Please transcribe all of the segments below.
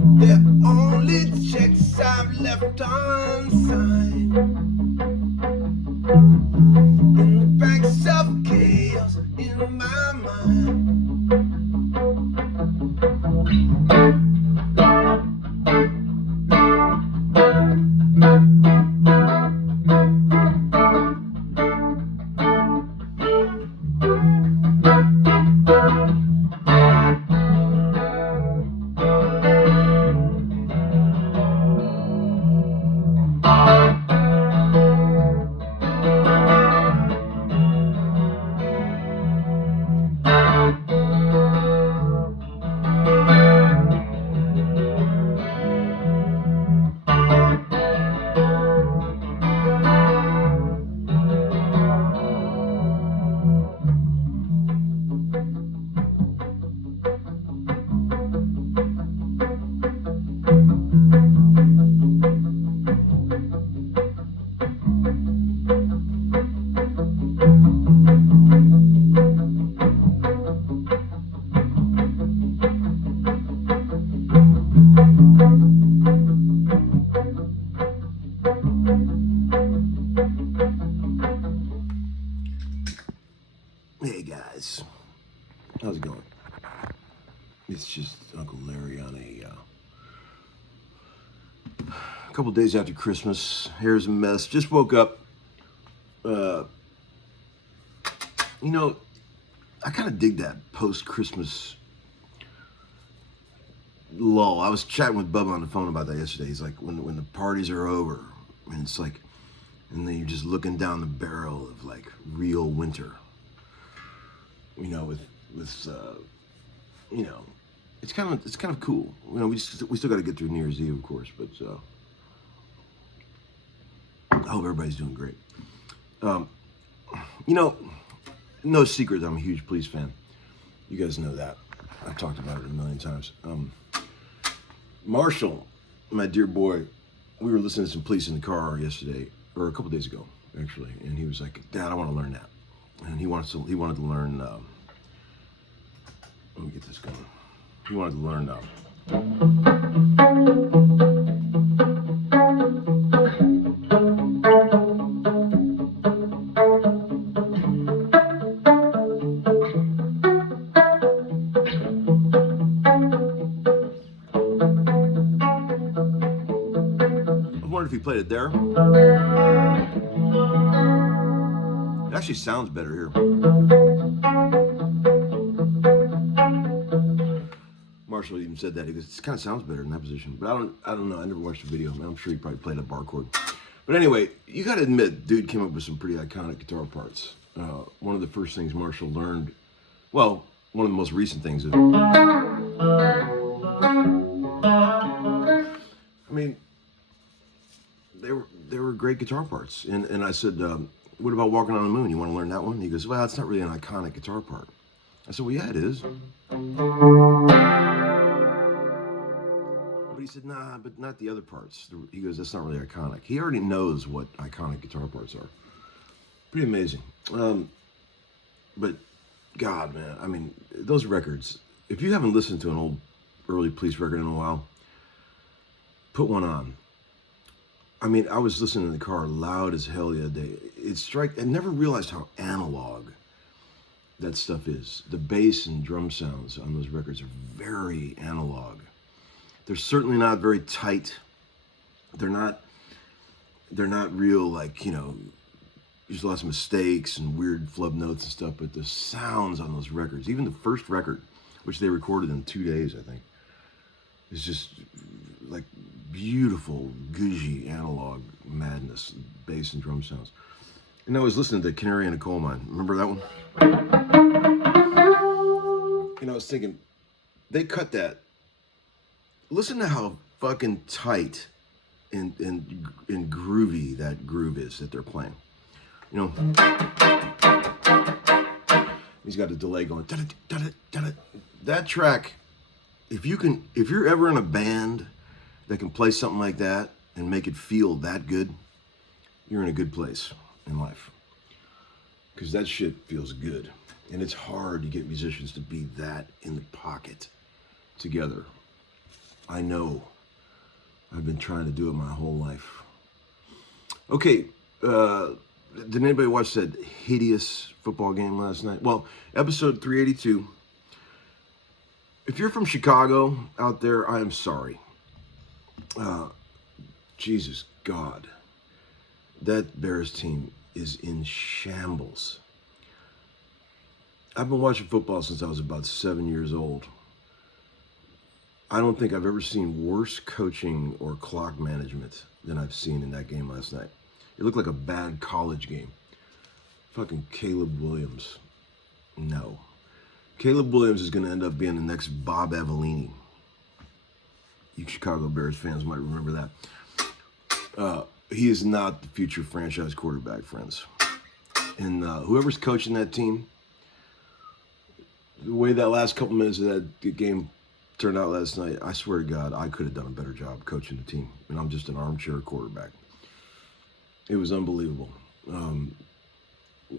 They're only checks I've left unsigned in the banks of chaos in my mind. Hey guys, how's it going? It's just Uncle Larry on a couple days after Christmas. Hair's a mess. Just woke up. You know, I kind of dig that post-Christmas lull. I was chatting with Bubba on the phone about that yesterday. He's like, when the parties are over, and it's like, and then you're just looking down the barrel of like real winter. You know, with you know, it's kind of cool. You know, we still got to get through New Year's Eve, of course, but I hope everybody's doing great. You know, no secret that I'm a huge Police fan. You guys know that. I've talked about it a million times. Marshall, my dear boy, we were listening to some Police in the car yesterday, or a couple days ago, actually, and he was like, "Dad, I want to learn that." And he wanted to learn. Let me get this going. He wanted to learn. I wondered if he played it there. It actually sounds better here. Marshall even said that. He goes, "It kind of sounds better in that position." But I don't know. I never watched the video. I'm sure he probably played a bar chord. But anyway, you got to admit, dude came up with some pretty iconic guitar parts. One of the first things Marshall learned, well, one of the most recent things is, I mean, they were great guitar parts. And I said, "What about Walking on the Moon? You want to learn that one?" He goes, "Well, it's not really an iconic guitar part." I said, "Well, yeah, it is." But he said, "Nah, but not the other parts." He goes, "That's not really iconic." He already knows what iconic guitar parts are. Pretty amazing. But God, man, I mean, those records, if you haven't listened to an old early Police record in a while, put one on. I mean, I was listening in the car loud as hell the other day. I never realized how analog that stuff is. The bass and drum sounds on those records are very analog. They're certainly not very tight. They're not real, like, you know, there's lots of mistakes and weird flub notes and stuff, but the sounds on those records, even the first record, which they recorded in 2 days, I think, is just like beautiful, gougy, analog madness, bass and drum sounds. And I was listening to Canary in a Coal Mine. Remember that one? And I was thinking, they cut that. Listen to how fucking tight and groovy that groove is that they're playing. You know, he's got a delay going. That track, if you're ever in a band that can play something like that and make it feel that good, you're in a good place in life. Because that shit feels good. And it's hard to get musicians to be that in the pocket together I know. I've been trying to do it my whole life. Okay, did anybody watch that hideous football game last night? Well, episode 382. If you're from Chicago out there, I am sorry. Jesus God. That Bears team is in shambles. I've been watching football since I was about 7 years old. I don't think I've ever seen worse coaching or clock management than I've seen in that game last night. It looked like a bad college game. Fucking Caleb Williams. No. Caleb Williams is going to end up being the next Bob Avellini. You Chicago Bears fans might remember that. He is not the future franchise quarterback, friends. And whoever's coaching that team, the way that last couple minutes of that game turned out last night, I swear to God, I could have done a better job coaching the team. And I'm just an armchair quarterback. It was unbelievable.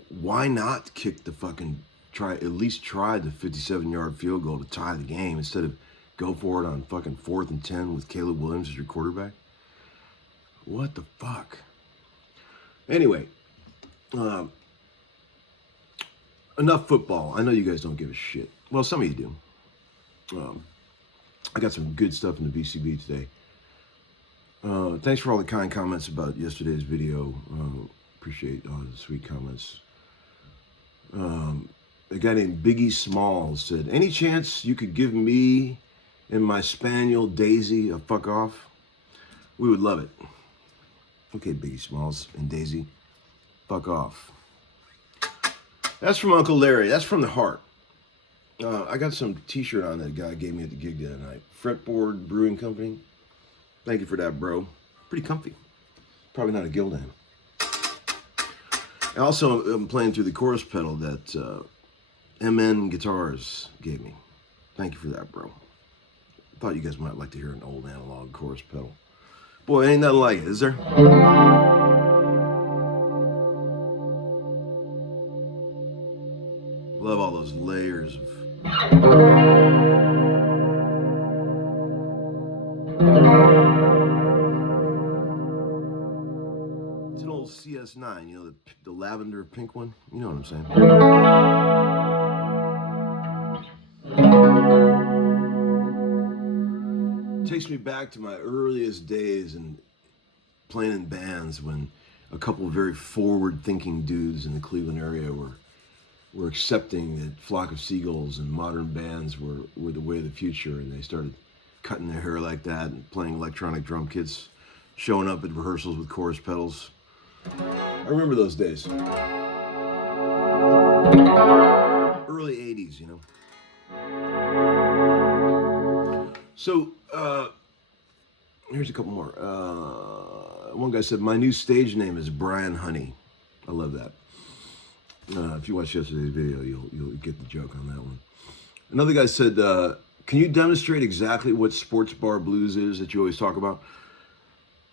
Why not kick the fucking at least try the 57-yard field goal to tie the game instead of go for it on fucking 4th and 10 with Caleb Williams as your quarterback? What the fuck? Anyway, enough football. I know you guys don't give a shit. Well, some of you do. I got some good stuff in the VCB today. Thanks for all the kind comments about yesterday's video. Appreciate all the sweet comments. A guy named Biggie Smalls said, any chance you could give me and my spaniel Daisy a fuck off? We would love it. Okay, Biggie Smalls and Daisy, fuck off. That's from Uncle Larry. That's from the heart. I got some t-shirt on that guy gave me at the gig the other night. Fretboard Brewing Company. Thank you for that, bro. Pretty comfy. Probably not a Gildan. Also, I'm playing through the chorus pedal that MN Guitars gave me. Thank you for that, bro. Thought you guys might like to hear an old analog chorus pedal. Boy, ain't nothing like it, is there? Love all those layers of... It's an old CS9, you know, the lavender pink one? You know what I'm saying? Takes me back to my earliest days and playing in bands when a couple of very forward-thinking dudes in the Cleveland area were accepting that Flock of Seagulls and modern bands were the way of the future, and they started cutting their hair like that and playing electronic drum kits, showing up at rehearsals with chorus pedals. I remember those days. Early 80s, you know. So, here's a couple more. One guy said, my new stage name is Brian Honey. I love that. If you watch yesterday's video, you'll get the joke on that one. Another guy said, can you demonstrate exactly what sports bar blues is that you always talk about?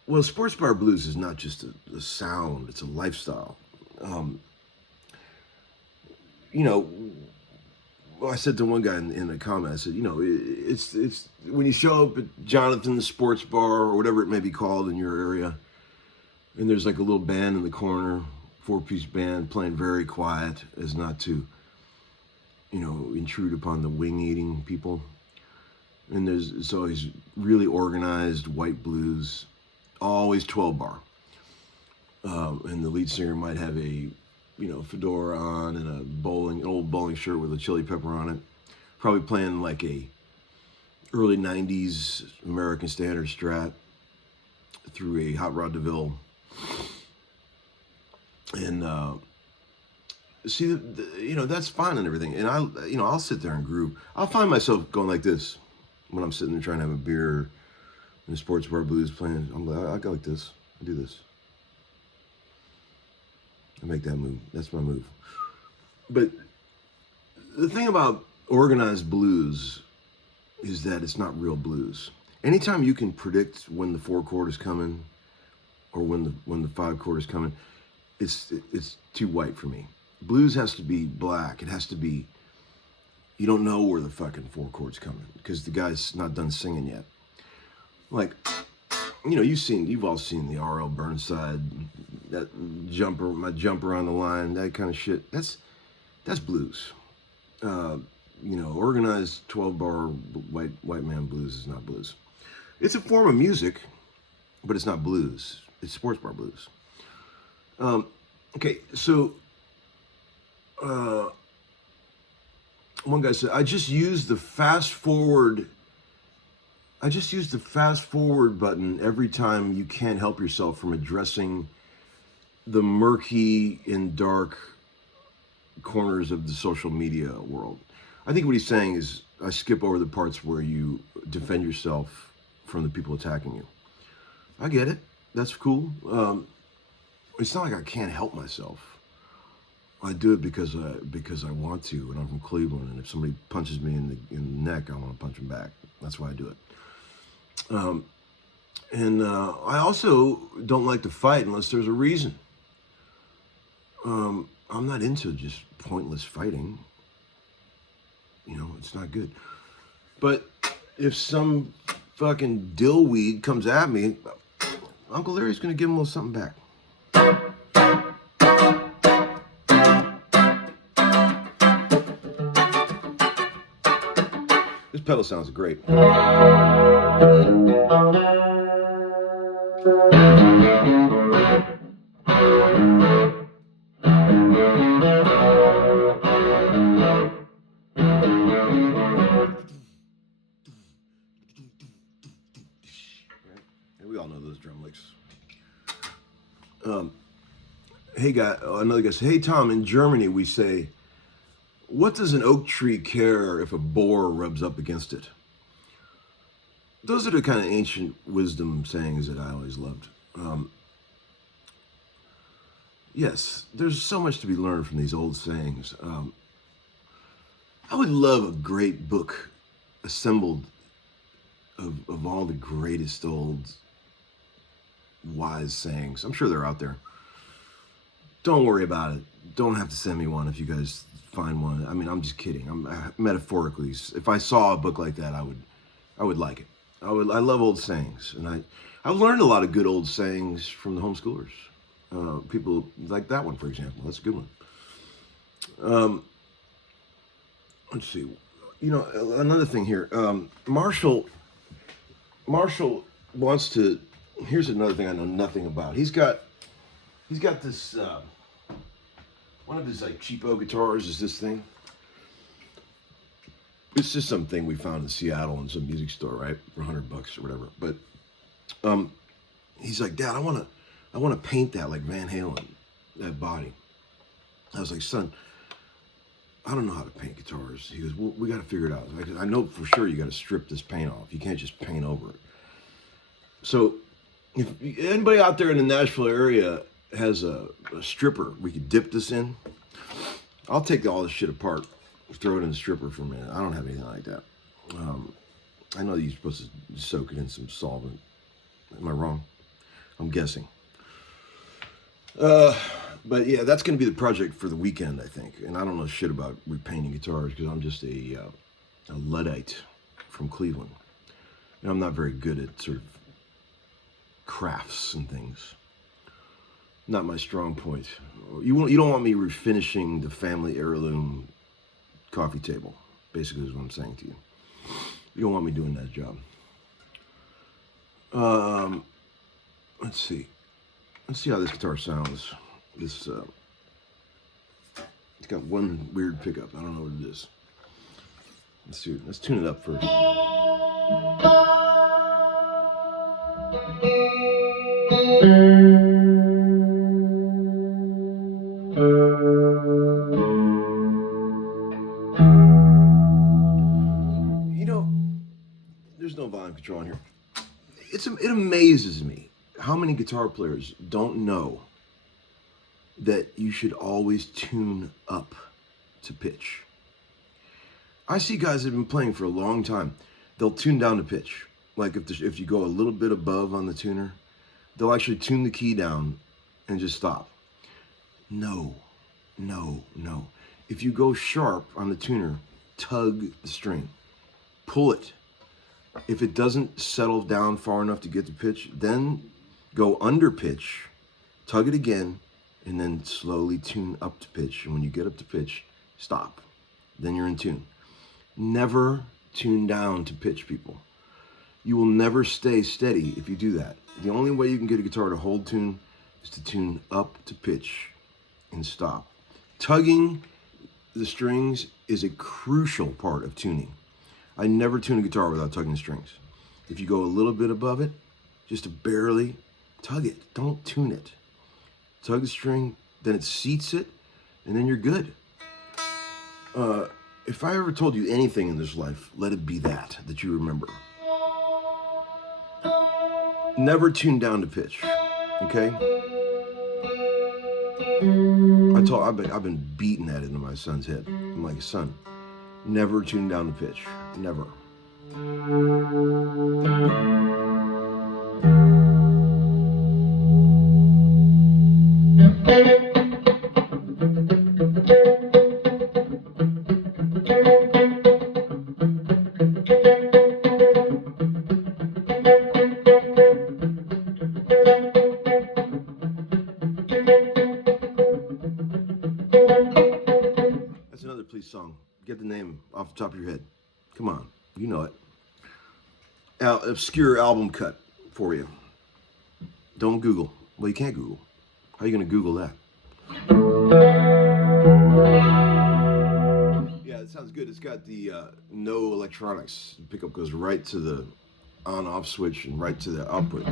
Well, sports bar blues is not just a sound, it's a lifestyle. You know, well, I said to one guy in a comment, I said, you know, it's when you show up at Jonathan's Sports Bar or whatever it may be called in your area, and there's like a little band in the corner, 4-piece band playing very quiet as not to, you know, intrude upon the wing-eating people. And it's always really organized white blues, always 12-bar. And the lead singer might have a, you know, fedora on and an old bowling shirt with a chili pepper on it. Probably playing like a early 90s American Standard Strat through a Hot Rod DeVille. And, see, you know, that's fine and everything. And I'll sit there and groove. I'll find myself going like this when I'm sitting there trying to have a beer and the sports bar blues playing. I go like this. I do this. I make that move. That's my move. But the thing about organized blues is that it's not real blues. Anytime you can predict when the 4 chord is coming or when the 5 chord is coming, it's too white for me. Blues has to be black. It has to be, you don't know where the fucking 4 chord's coming because the guy's not done singing yet. Like, you've all seen the R.L. Burnside, that my jumper on the line, that kind of shit. That's blues. Organized 12-bar white man blues is not blues. It's a form of music, but it's not blues. It's sports bar blues. Okay, so one guy said, I just used the fast forward button every time you can't help yourself from addressing the murky and dark corners of the social media world. I think what he's saying is I skip over the parts where you defend yourself from the people attacking you. I get it. That's cool. It's not like I can't help myself. I do it because I want to, and I'm from Cleveland, and if somebody punches me in the neck, I want to punch them back. That's why I do it. I also don't like to fight unless there's a reason. I'm not into just pointless fighting. It's not good. But if some fucking dillweed comes at me, Uncle Larry's gonna give him a little something back. This pedal sounds great. We all know those drum licks. Another guy said, hey Tom, in Germany we say, what does an oak tree care if a boar rubs up against it? Those are the kind of ancient wisdom sayings that I always loved. Yes, there's so much to be learned from these old sayings. I would love a great book assembled of all the greatest old wise sayings. I'm sure they're out there. Don't worry about it. Don't have to send me one if you guys find one. I mean, I'm just kidding. Metaphorically, if I saw a book like that, I would like it. I love old sayings, and I've learned a lot of good old sayings from the homeschoolers. People like that one, for example. That's a good one. Let's see. Another thing here. Marshall wants to. Here's another thing I know nothing about. He's got this. One of his cheapo guitars is this thing. It's just something we found in Seattle in some music store, right, for $100 or whatever. But he's like, Dad, I want to paint that like Van Halen, that body. I was like, son, I don't know how to paint guitars. He goes, well, we got to figure it out. I know for sure you got to strip this paint off. You can't just paint over it. So if anybody out there in the Nashville area has a stripper we could dip this in, I'll take all this shit apart, throw it in the stripper for a minute. I don't have anything like that. I know you're supposed to soak it in some solvent. Am I wrong? I'm guessing. But yeah, that's going to be the project for the weekend, I think. And I don't know shit about repainting guitars because I'm just a Luddite from Cleveland. And I'm not very good at sort of crafts and things. Not my strong point. You don't want me refinishing the family heirloom coffee table, basically is what I'm saying to you. You don't want me doing that job. Let's see how this guitar sounds. It's got one weird pickup. I don't know what it is. Let's tune it up first. There's no volume control on here. It amazes me how many guitar players don't know that you should always tune up to pitch. I see guys that have been playing for a long time. They'll tune down to pitch. Like if you go a little bit above on the tuner, they'll actually tune the key down and just stop. No. If you go sharp on the tuner, tug the string, pull it. If it doesn't settle down far enough to get to pitch, then go under pitch, tug it again, and then slowly tune up to pitch. And when you get up to pitch, stop. Then you're in tune. Never tune down to pitch, people. You will never stay steady if you do that. The only way you can get a guitar to hold tune is to tune up to pitch and stop. Tugging the strings is a crucial part of tuning. I never tune a guitar without tugging the strings. If you go a little bit above it, just to barely tug it. Don't tune it. Tug the string, then it seats it, and then you're good. If I ever told you anything in this life, let it be that you remember. Never tune down to pitch, okay? I've been beating that into my son's head. I'm like, son, never tune down to pitch, never. That's another Please song. Get the name off the top of your head. Come on, you know it. Obscure album cut for you. Don't Google. Well, you can't Google. How are you going to Google that? Yeah, it sounds good. It's got the no electronics. The pickup goes right to the on-off switch and right to the output.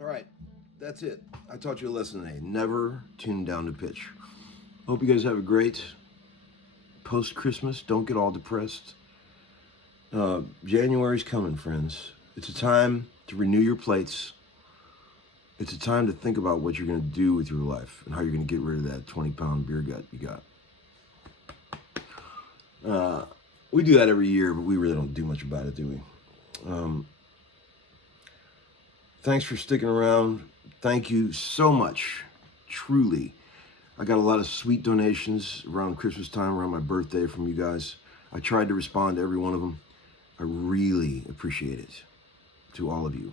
All right, that's it. I taught you a lesson today. Never tune down to pitch. Hope you guys have a great post-Christmas. Don't get all depressed. January's coming, friends. It's a time to renew your plates. It's a time to think about what you're going to do with your life and how you're going to get rid of that 20-pound beer gut you got. We do that every year, but we really don't do much about it, do we? Thanks for sticking around. Thank you so much. Truly. I got a lot of sweet donations around Christmas time, around my birthday from you guys. I tried to respond to every one of them. I really appreciate it. To all of you.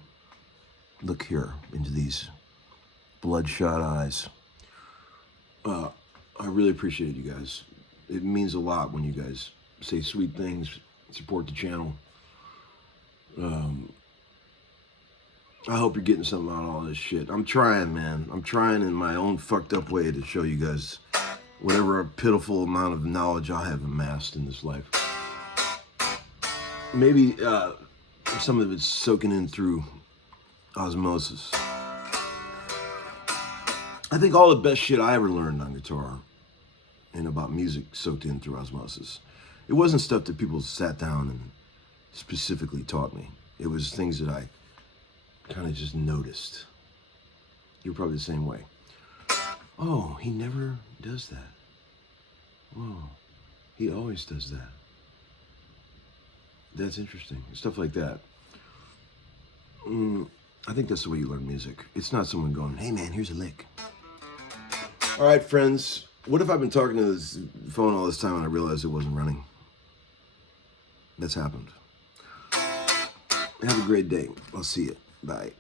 Look here into these bloodshot eyes. I really appreciate you guys. It means a lot when you guys say sweet things, support the channel. I hope you're getting something out of all this shit. I'm trying, man. I'm trying in my own fucked up way to show you guys whatever pitiful amount of knowledge I have amassed in this life. Maybe some of it's soaking in through osmosis. I think all the best shit I ever learned on guitar and about music soaked in through osmosis. It wasn't stuff that people sat down and specifically taught me. It was things that I kind of just noticed. You're probably the same way. Oh, he never does that. Whoa, he always does that. That's interesting. Stuff like that. I think that's the way you learn music. It's not someone going, hey man, here's a lick. All right, friends. What if I've been talking to this phone all this time and I realized it wasn't running? That's happened. Have a great day. I'll see you. Bye.